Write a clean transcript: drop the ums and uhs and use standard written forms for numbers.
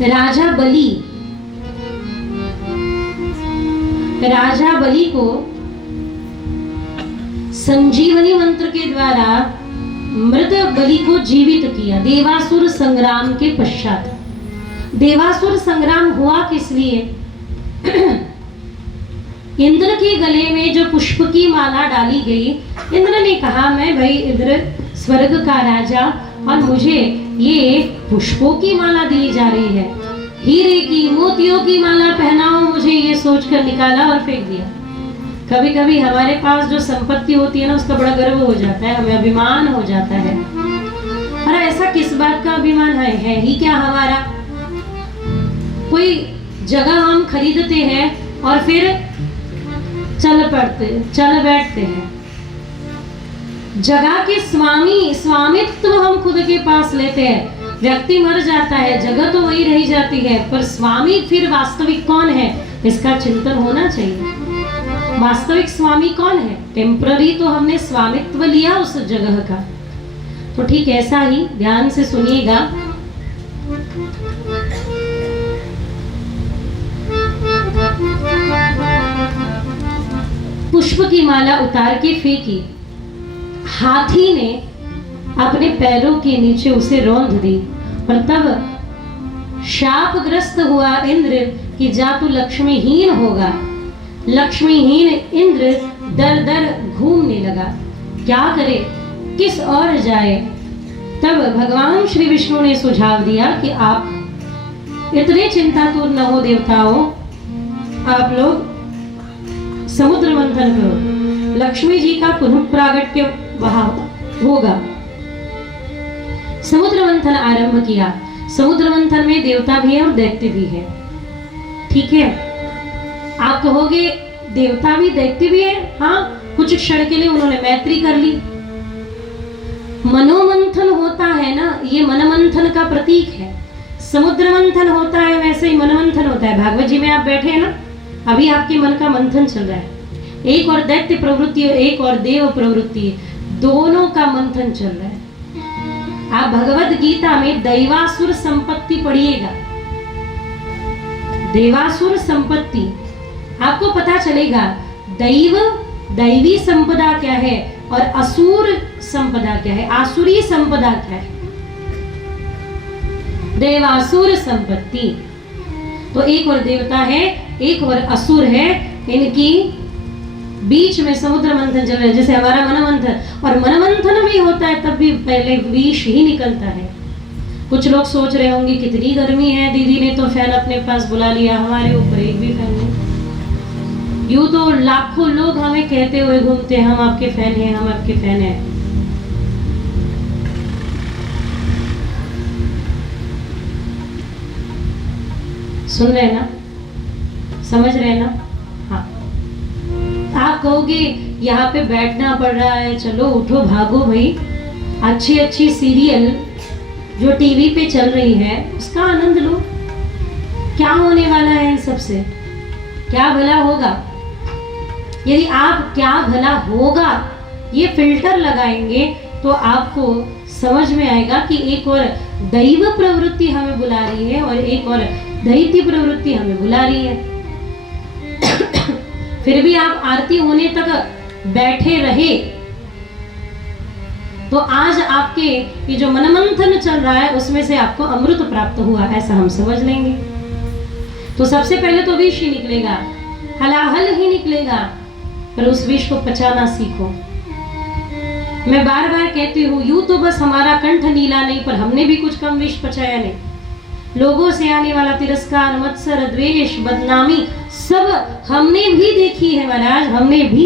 राजा बलि को संजीवनी मंत्र के द्वारा मृत बलि को जीवित किया देवासुर संग्राम के पश्चात। देवासुर संग्राम हुआ किस लिए? इंद्र के गले में जो पुष्प की माला डाली गई, इंद्र ने कहा मैं भाई इंद्र स्वर्ग का राजा और मुझे ये पुष्पों की माला दी जा रही है, हीरे की मोतियों की माला पहनाओ मुझे, ये सोचकर निकाला और फेंक दिया। कभी कभी हमारे पास जो संपत्ति होती है ना, उसका बड़ा गर्व हो जाता है, हमें अभिमान हो जाता है। अरे ऐसा किस बात का अभिमान है ही क्या हमारा? कोई जगह हम खरीदते हैं और फिर चल बैठते हैं। जगह के स्वामित्व हम खुद के पास लेते हैं। व्यक्ति मर जाता है, जगह तो वही रह जाती है, पर स्वामी फिर वास्तविक कौन है, इसका चिंतन होना चाहिए। वास्तविक स्वामी कौन है? टेम्पररी तो हमने स्वामित्व लिया उस जगह का। तो ठीक ऐसा ही ध्यान से सुनिएगा। पुष्प की माला उतार के फेंकी, हाथी ने अपने पैरों के नीचे उसे रौंद दी और तब शापग्रस्त हुआ इंद्र कि जा तू लक्ष्मीहीन होगा। लक्ष्मीहीन इंद्र दर दर घूमने लगा, क्या करे, किस ओर जाए। तब भगवान श्री विष्णु ने सुझाव दिया कि आप इतने चिंतातुर न हो देवताओं, आप लोग समुद्र मंथन करो, लक्ष्मी जी का पुनः प्रागट्य वहां होगा। समुद्र मंथन आरंभ किया। समुद्र मंथन में देवता भी है और दैत्य भी है। ठीक है, आप कहोगे देवता भी दैत्य भी है। हाँ, कुछ क्षण के लिए उन्होंने मैत्री कर ली। मनोमंथन होता है ना, ये मनमंथन का प्रतीक है। समुद्र मंथन होता है, वैसे ही मनमंथन होता है। भागवत जी में आप बैठे हैं ना, अभी आपके मन का मंथन चल रहा है। एक और दैत्य प्रवृत्ति और एक और देव प्रवृत्ति, दोनों का मंथन चल रहा है। आप भगवत गीता में दैवासुर संपत्ति पढ़िएगा। देवासुर संपत्ति आपको पता चलेगा। दैवी संपदा क्या है और असुर संपदा क्या है, आसुरी संपदा क्या है। देवासुर संपत्ति तो एक और देवता है, एक और असुर है। इनकी बीच में समुद्र मंथन चल रहा है, जैसे हमारा मनमंथन। और मनमंथन भी होता है तब भी पहले विष ही निकलता है। कुछ लोग सोच रहे होंगे कितनी गर्मी है, दीदी ने तो फैन अपने पास बुला लिया, हमारे ऊपर एक भी फैन नहीं। यूं तो लाखों लोग हमें कहते हुए घूमते हैं हम आपके फैन हैं, हम आपके फैन हैं। सुन रहे ना, समझ रहे ना? हाँ, आप कहोगे यहाँ पे बैठना पड़ रहा है, चलो उठो भागो भाई, अच्छी अच्छी सीरियल जो टीवी पे चल रही है उसका आनंद लो। क्या होने वाला है इन सबसे? क्या भला होगा? यदि आप क्या भला होगा ये फिल्टर लगाएंगे तो आपको समझ में आएगा कि एक और दैव प्रवृत्ति हमें बुला रही है और एक और दैत्य प्रवृत्ति हमें बुला रही है। फिर भी आप आरती होने तक बैठे रहे तो आज आपके ये जो मनमंथन चल रहा है उसमें से आपको अमृत प्राप्त हुआ, ऐसा हम समझ लेंगे। तो सबसे पहले तो विष ही निकलेगा, हलाहल ही निकलेगा, पर उस विष को पचाना सीखो। मैं बार बार कहती हूँ, यूं तो बस हमारा कंठ नीला नहीं, पर हमने भी कुछ कम विष पचाया नहीं। लोगों से आने वाला तिरस्कार, मत्सर, द्वेष, बदनामी सब हमने भी देखी है महाराज, हमने भी